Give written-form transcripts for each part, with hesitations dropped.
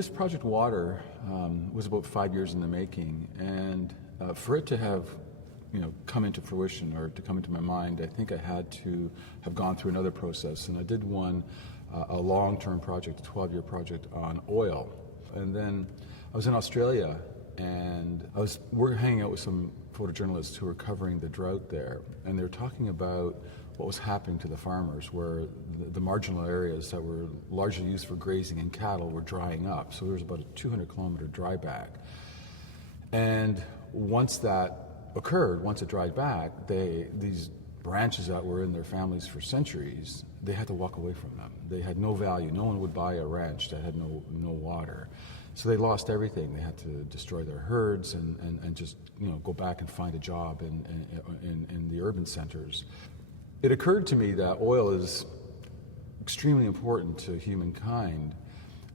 This project Water was about 5 years in the making, and for it to have come into fruition or to come into my mind, I think I had to have gone through another process. And I did one, a long-term project, a 12-year project on oil. And then I was in Australia, and we're hanging out with some photojournalists who were covering the drought there, and they were talking about what was happening to the farmers, where the marginal areas that were largely used for grazing and cattle were drying up. So there was about a 200-kilometer dryback. And once that occurred, once it dried back, these branches that were in their families for centuries, they had to walk away from them. They had no value. No one would buy a ranch that had no water. So they lost everything. They had to destroy their herds and just go back and find a job in the urban centers. It occurred to me that oil is extremely important to humankind,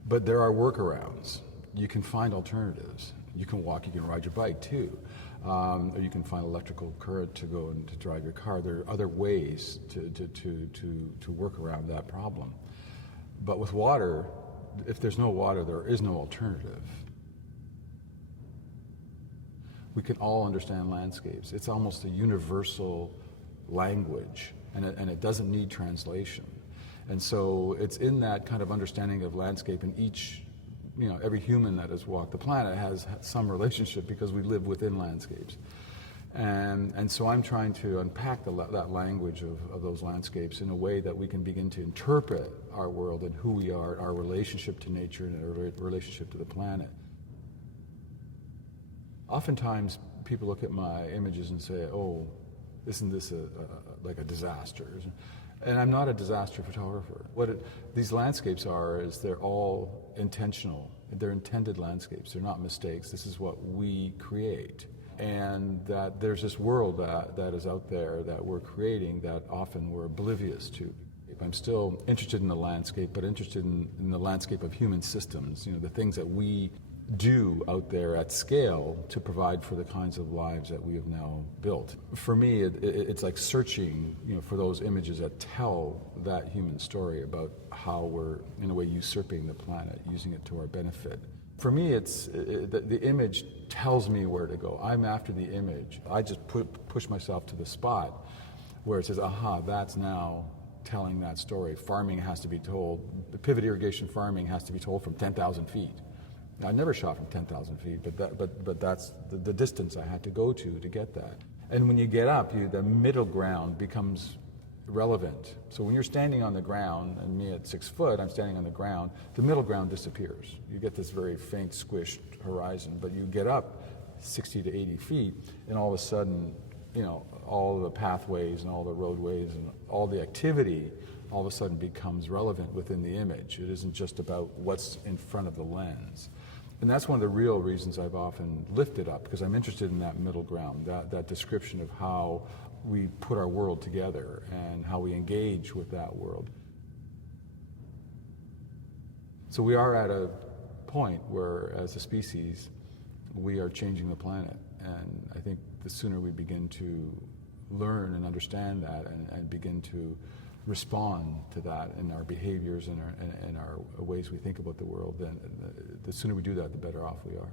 but there are workarounds. You can find alternatives. You can walk, you can ride your bike too. Or you can find electrical current to go and to drive your car. There are other ways to work around that problem. But with water, if there's no water, there is no alternative. We can all understand landscapes. It's almost a universal language, and it doesn't need translation. And so it's in that kind of understanding of landscape, and every human that has walked the planet has some relationship because we live within landscapes. And so I'm trying to unpack that language of those landscapes in a way that we can begin to interpret our world and who we are, our relationship to nature and our relationship to the planet. Oftentimes people look at my images and say, oh, isn't this like a disaster? And I'm not a disaster photographer. These landscapes are is they're all intentional. They're intended landscapes. They're not mistakes. This is what we create. And that there's this world that is out there that we're creating that often we're oblivious to. I'm still interested in the landscape, but interested in the landscape of human systems, the things that we do out there at scale to provide for the kinds of lives that we have now built. For me, it's like searching, for those images that tell that human story about how we're, in a way, usurping the planet, using it to our benefit. For me, the image tells me where to go. I'm after the image. I just push myself to the spot where it says, aha, that's now telling that story. Farming has to be told, pivot irrigation farming has to be told from 10,000 feet. I never shot from 10,000 feet, but that's the distance I had to go to get that. And when you get up, the middle ground becomes relevant. So when you're standing on the ground, and me at 6 foot, I'm standing on the ground, the middle ground disappears. You get this very faint, squished horizon, but you get up 60 to 80 feet, and all of a sudden, all the pathways and all the roadways and all the activity all of a sudden becomes relevant within the image. It isn't just about what's in front of the lens. And that's one of the real reasons I've often lifted up, because I'm interested in that middle ground, that description of how we put our world together and how we engage with that world. So we are at a point where, as a species, we are changing the planet. And I think the sooner we begin to learn and understand that and begin to respond to that in our behaviors and our ways we think about the world, then the sooner we do that, the better off we are.